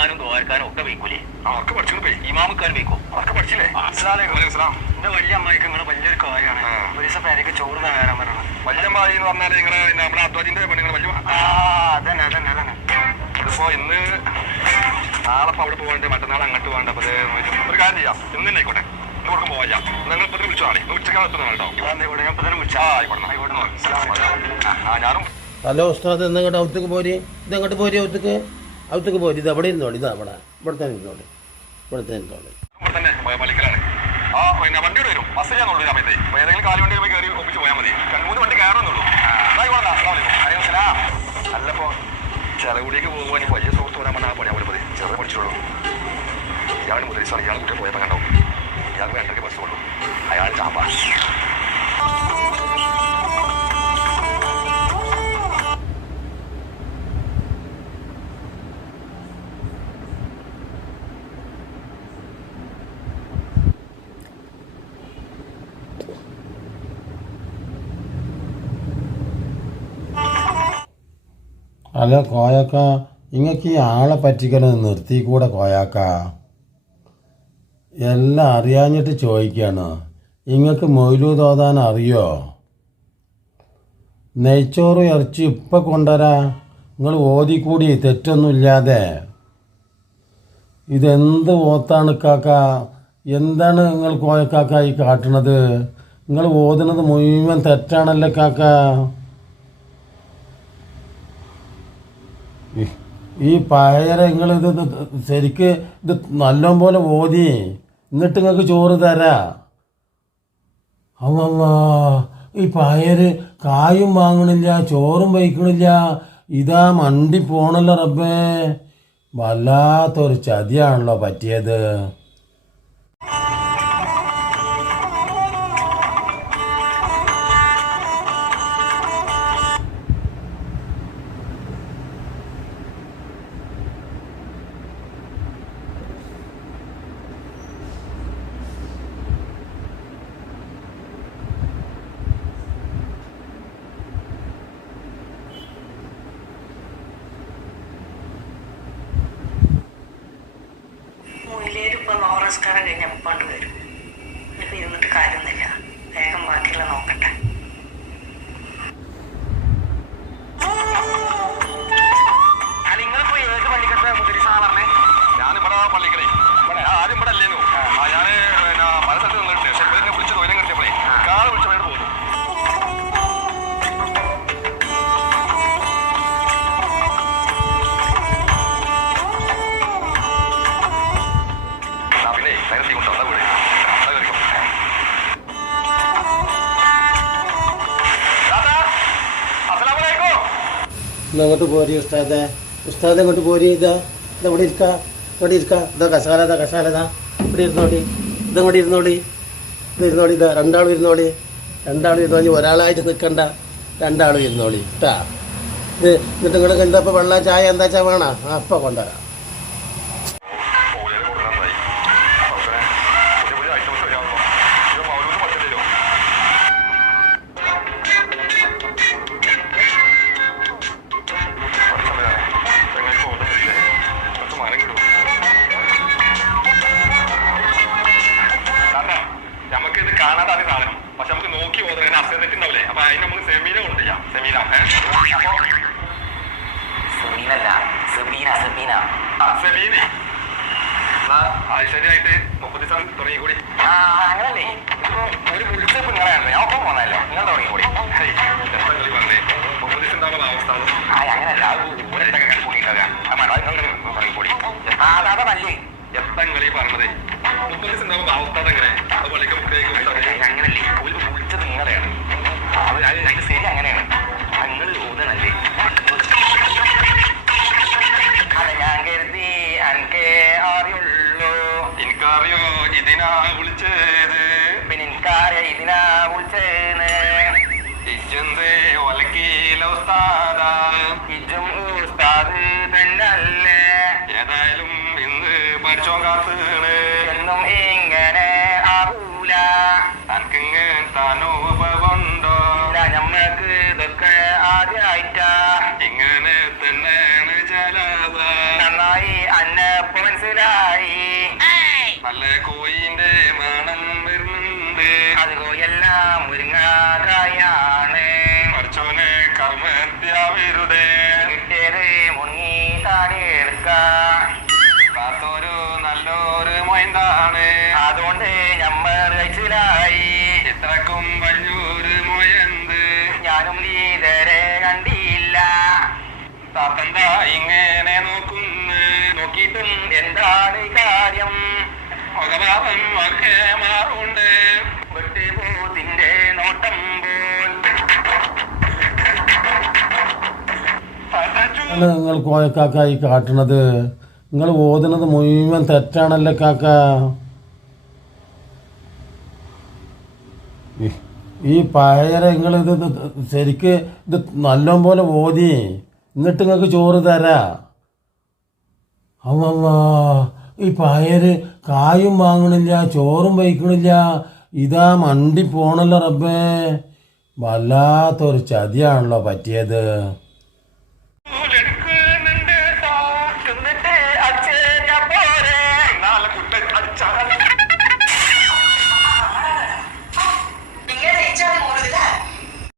വയ്ക്കൂലേ? അവർക്ക് പഠിച്ചു പോയി. ഇമാമുക്കാൻ വയ്ക്കോ? അവർക്ക് പഠിച്ചില്ലേ? എന്റെ വലിയ അമ്മായിക്ക് നിങ്ങൾ വലിയൊരു കാര്യമാണ്. ഒരു ദിവസം പേരേക്ക് ചോറ് തരാൻ വരണം വല്യമ്മായി എന്ന് പറഞ്ഞാൽ നിങ്ങളെ നമ്മുടെ അധ്വാനിന്റെ പെണ്ണുങ്ങൾ വല്യ അതന്നെ അതന്നെ അതന്നെ. ഇതിപ്പോ ഇന്ന് നാളെ ഇപ്പൊ അവിടെ പോകണ്ടേ? മറ്റന്നാൾ അങ്ങോട്ട് പോകണ്ട? അപ്പൊ ഒരു കാര്യം ചെയ്യാം. ഇന്ന് തന്നെ ആയിക്കോട്ടെ. കൊടുക്കും പോവാ. നിങ്ങൾ ഇപ്പൊ വിളിച്ചു നാളെ? ഉച്ചക്കാണ് എത്തുന്നത് കേട്ടോ ഞാൻ ഇപ്പൊ തന്നെ വിളിച്ചാ ആയിക്കോട്ടെ ആയിക്കോട്ടെ ഞാനും ഹലോ ഉസ്താദ് എന്നങ്ങോട്ട് ഔത്തേക്ക് പോരി? ഇതങ്ങോട്ട് പോരി ഔത്തേക്ക് ഔത്തേക്ക് പോയി ഇത് അവിടെ ഇരുന്നോളി ഇതാ അവിടെ ഇവിടെ തന്നെ ഇരുന്നോളി ഇവിടെ തന്നെ ഇരുന്നോളി ആ വണ്ടി ബസ് ചെയ്യാന്നുള്ളൂ ഈ സമയത്ത്. ഏതെങ്കിലും പോയാൽ ഇയാൾ ഇയാൾ കണ്ടോ? വേണ്ടൊക്കെ ബസ് കൊള്ളൂ അയാൾ ചാമ്പാ ഹലോ കോയക്ക. ഇങ്ങക്ക് ഈ ആളെ പറ്റിക്കണത് നിർത്തിക്കൂടെ കോയാക്ക. എല്ലാം അറിയാഞ്ഞിട്ട് ചോദിക്കുകയാണ് ഇങ്ങക്ക് മൊയിലു തോതാൻ അറിയോ? നെയ്ച്ചോറ് ഇറച്ചി ഇപ്പം കൊണ്ടുവരാ. നിങ്ങൾ ഓതിക്കൂടി തെറ്റൊന്നുമില്ലാതെ ഇതെന്ത് ഓത്താണ് കാക്ക? എന്താണ് നിങ്ങൾ കോയക്കാക്ക ഈ കാട്ടണത്? നിങ്ങൾ ഓതുന്നത് മുഴുവൻ തെറ്റാണല്ലേ കാക്ക? ഈ- പയര നിങ്ങൾ ഇത് ശരിക്ക് ഇത് നല്ലോണം പോലെ ഓതി. എന്നിട്ട് നിങ്ങൾക്ക് ചോറ് തരാ. അമ്മ ഈ പയര് കായും വാങ്ങണില്ല ചോറും വയ്ക്കണില്ല. ഇതാ മണ്ടി പോണല്ലോ റബ്ബേ. വല്ലാത്തൊരു ചതിയാണല്ലോ പറ്റിയത്. മുയിലേരിപ്പോ കഴിഞ്ഞ് എപ്പാണ്ട് വരും. ഇരുന്നിട്ട് കാര്യമൊന്നുമില്ല. വേഗം ബാക്കിയുള്ള നോക്കട്ടെ. അങ്ങോട്ട് പോരി ഉസ്താദെ. ഉസ്താദ് അങ്ങോട്ട് പോരി ഇതാ ഇവിടെ ഇരിക്ക ഇവിടെ ഇരിക്ക. ഇതാ കസാല ഇതാ കസാല ഇതാ. ഇവിടെ ഇരുന്നോടി. ഇതങ്ങോട്ട് ഇരുന്നോടി. ഇത് ഇരുന്നോടി ഇതാ. രണ്ടാളും ഇരുന്നോടി. രണ്ടാളും ഇരുന്നോളി ഒരാളായിട്ട് നിൽക്കണ്ട രണ്ടാളും ഇരുന്നോളി കേട്ടാ ഇത് എന്നിട്ട് ഇങ്ങോട്ട് എന്താ വെള്ളം ചായ എന്താ ചായ വേണോ? അപ്പം കൊണ്ടുവരാം. സെമീനെ മുപ്പത് ദിവസം തുടങ്ങിക്കൂടി. ആ അങ്ങനല്ലേ? ഇപ്പൊ ഒരു വിളിച്ചപ്പോ നിങ്ങളെയാണ് ഞാൻ ഒപ്പം പോന്നല്ലേ നിങ്ങൾ തുടങ്ങിക്കൂടി. ഹേയ്, എന്താ കളി പറഞ്ഞേ? മുപ്പത് ദിവസം ഉണ്ടാവുന്ന അവസ്ഥ ആ അങ്ങനല്ല. അത് ഊരത്തൊക്കെ കണക്കൂടിയിട്ടാ തുടങ്ങിക്കൂടി ആ അതാ നല്ലേ എത്ര കളി പറഞ്ഞത്? മുപ്പത് ദിവസം ഉണ്ടാവുന്ന അവസ്ഥ എങ്ങനെ അത് പള്ളിക്ക് മുട്ടേക്ക് അങ്ങനല്ലേ? ഒരു വിളിച്ചത് നിങ്ങളെയാണ് അത് അത് അതിന്റെ ശരി അങ്ങനെയാണ്. ഉസ്താദ ഇജും ഉസ്താദ് തന്നല്ലേ ഏതായാലും ഇന്ന് പഠിച്ചോ കാത്തണ് എന്നും ഇങ്ങനെ ആവൂല. അനക്കിങ്ങ് താനോപമുണ്ടോ ഇല്ല ഞമ്മക്ക് ഇതൊക്കെ ആദ്യമായിട്ടാ ഇങ്ങനെ തന്നെ ചലവ നന്നായി അന്നെ മനസ്സിലായി. നല്ല മൊയന്താണ് അതുകൊണ്ട് ഞമ്മൾ കഴിച്ചിലായി. ഇത്രക്കും വല്ലൂര് മൊയന്ത്. ഞാനും ഇതരെ കണ്ടില്ല. താത്തന്താ ഇങ്ങനെ നോക്കുന്നു. നോക്കിയിട്ടും എന്താണ് കാര്യം? മുഖഭാവം ഒക്കെ മാറുണ്ട്. വെട്ടുപോത്തിന്റെ നോട്ടം പോൽ. നിങ്ങൾ കോയക്കാക്കായി കാട്ടുന്നത് നിങ്ങൾ ഓതുന്നത് മുഴുവൻ തെറ്റാണല്ലേ കാക്ക? ഈ- പയര നിങ്ങൾ ഇത് ശരിക്ക് ഇത് നല്ലോം പോലെ ഓതി. എന്നിട്ട് നിങ്ങൾക്ക് ചോറ് തരാ. അമ്മ ഈ പയര് കായും വാങ്ങണില്ല ചോറും വയ്ക്കണില്ല. ഇതാ മണ്ടി പോണല്ലോ റബ്ബേ. വല്ലാത്തൊരു ചതിയാണല്ലോ പറ്റിയത്.